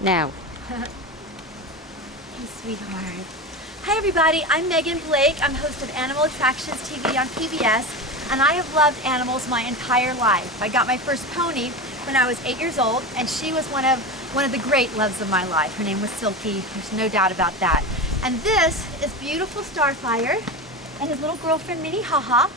Now. Hey, sweetheart. Hi, everybody. I'm Megan Blake. I'm host of Animal Attractions TV on PBS, and I have loved animals my entire life. I got my first pony when I was 8 years old, and she was one of the great loves of my life. Her name was Silky. There's no doubt about that. And this is beautiful Starfire and his little girlfriend Minihaha.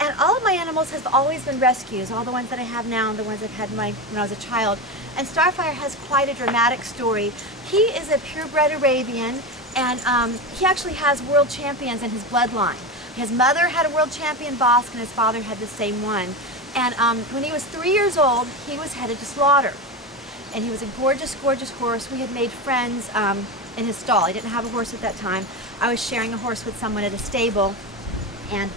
And all of my animals have always been rescues, all the ones that I have now and the ones I've had when I was a child. And Starfire has quite a dramatic story. He is a purebred Arabian, and he actually has world champions in his bloodline. His mother had a world champion Bosque, and his father had the same one. And when he was 3 years old, he was headed to slaughter. And he was a gorgeous, gorgeous horse. We had made friends in his stall. I didn't have a horse at that time. I was sharing a horse with someone at a stable, and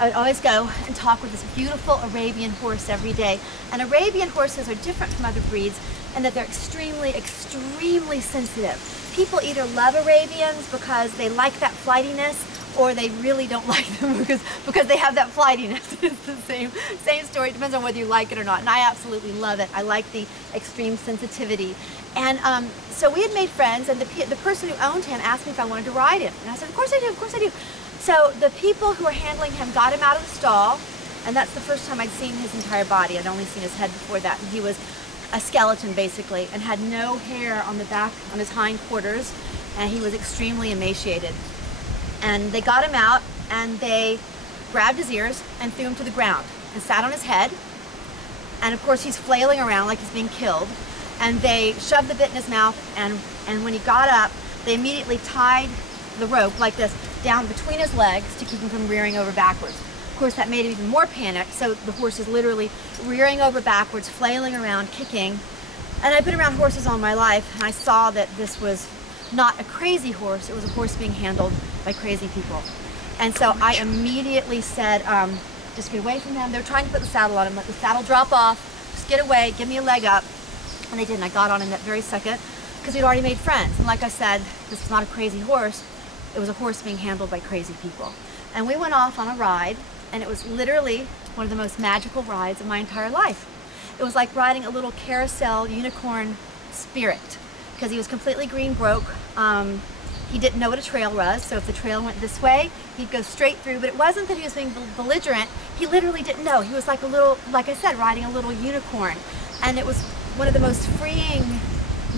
I would always go and talk with this beautiful Arabian horse every day. And Arabian horses are different from other breeds in that they're extremely, extremely sensitive. People either love Arabians because they like that flightiness, or they really don't like them because they have that flightiness. It's the same story. It depends on whether you like it or not. And I absolutely love it. I like the extreme sensitivity. And so we had made friends, and the person who owned him asked me if I wanted to ride him. And I said, of course I do, of course I do. So the people who were handling him got him out of the stall, and that's the first time I'd seen his entire body. I'd only seen his head before that, and he was a skeleton basically, and had no hair on the back, on his hindquarters, and he was extremely emaciated. And they got him out, and they grabbed his ears and threw him to the ground and sat on his head. And of course he's flailing around like he's being killed. And they shoved the bit in his mouth, and when he got up, they immediately tied the rope like this down between his legs to keep him from rearing over backwards. Of course that made him even more panicked, so the horse is literally rearing over backwards, flailing around, kicking. And I've been around horses all my life, and I saw that this was not a crazy horse, it was a horse being handled by crazy people. And so I immediately said, just get away from him. They were trying to put the saddle on him, let the saddle drop off, just get away, give me a leg up. And they did, and I got on in that very second, because we'd already made friends. And like I said, this was not a crazy horse, it was a horse being handled by crazy people. And we went off on a ride, and it was literally one of the most magical rides of my entire life. It was like riding a little carousel unicorn spirit, because he was completely green broke. He didn't know what a trail was, so if the trail went this way, he'd go straight through, but it wasn't that he was being belligerent, he literally didn't know. He was like a little, like I said, riding a little unicorn. And it was one of the most freeing,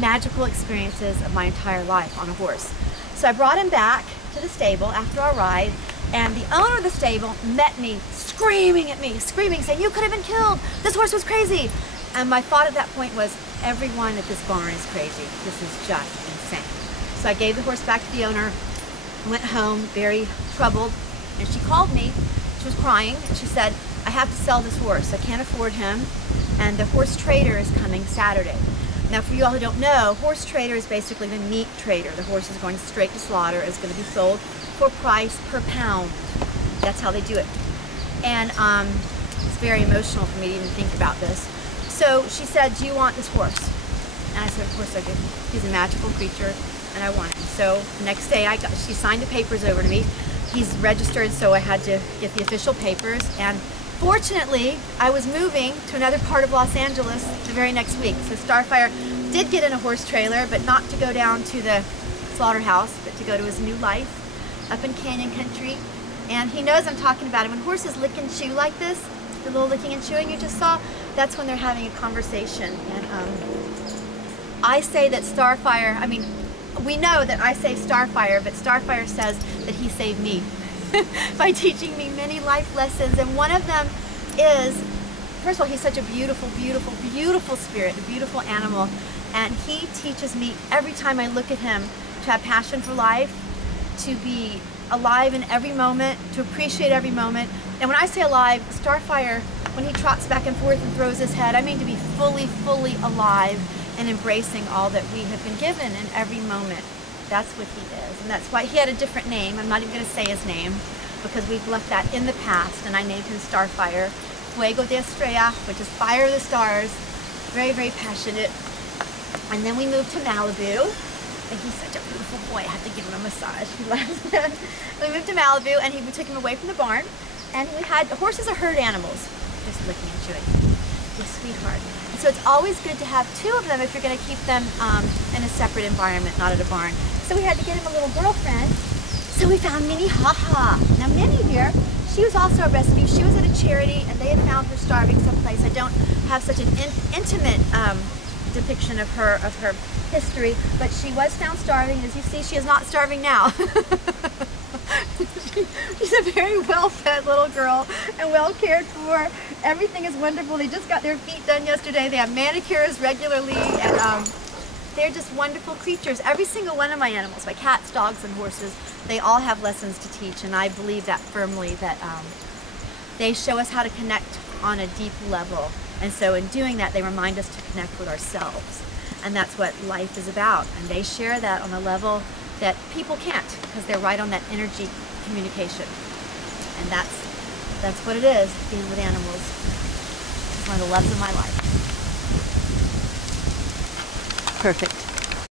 magical experiences of my entire life on a horse. So I brought him back to the stable after our ride, and the owner of the stable met me, screaming at me, screaming, saying, "You could have been killed, this horse was crazy." And my thought at that point was, everyone at this barn is crazy. This is just insane. So I gave the horse back to the owner, went home very troubled, and she called me. She was crying, and she said, "I have to sell this horse. I can't afford him, and the horse trader is coming Saturday." Now, for you all who don't know, horse trader is basically the meat trader. The horse is going straight to slaughter. It's going to be sold for price per pound. That's how they do it. And it's very emotional for me to even think about this. So she said, "Do you want this horse?" And I said, "Of course I do. He's a magical creature, and I want him." So the next day, she signed the papers over to me. He's registered, so I had to get the official papers. And fortunately, I was moving to another part of Los Angeles the very next week. So Starfire did get in a horse trailer, but not to go down to the slaughterhouse, but to go to his new life up in Canyon Country. And he knows I'm talking about him. When horses lick and chew like this, the little licking and chewing you just saw, that's when they're having a conversation. And I say that Starfire, I mean, we know that I say Starfire, but Starfire says that he saved me by teaching me many life lessons. And one of them is, first of all, he's such a beautiful, beautiful, beautiful spirit, a beautiful animal. And he teaches me every time I look at him to have passion for life, to be alive in every moment, to appreciate every moment. And when I say alive, Starfire, when he trots back and forth and throws his head, I mean to be fully, fully alive and embracing all that we have been given in every moment. That's what he is. And that's why he had a different name. I'm not even going to say his name because we've left that in the past, and I named him Starfire. Fuego de Estrella, which is fire of the stars. Very, very passionate. And then we moved to Malibu. And he's such a beautiful boy. I have to give him a massage. He loves We moved to Malibu, and we took him away from the barn. And we had, horses are herd animals. Just licking and chewing. Yes, sweetheart. So it's always good to have 2 of them if you're going to keep them in a separate environment, not at a barn. So we had to get him a little girlfriend. So we found Minihaha. Now Minnie here, she was also a rescue. She was at a charity and they had found her starving someplace. I don't have such an intimate depiction of her history, but she was found starving. As you see, she is not starving now. She's a very well-fed little girl and well cared for. Everything is wonderful. They just got their feet done yesterday. They have manicures regularly, and they're just wonderful creatures. Every single one of my animals, my cats, dogs, and horses, they all have lessons to teach, and I believe that firmly, that they show us how to connect on a deep level. And so in doing that, they remind us to connect with ourselves. And that's what life is about. And they share that on a level that people can't, because they're right on that energy communication. And that's what it is, being with animals. It's one of the loves of my life. Perfect.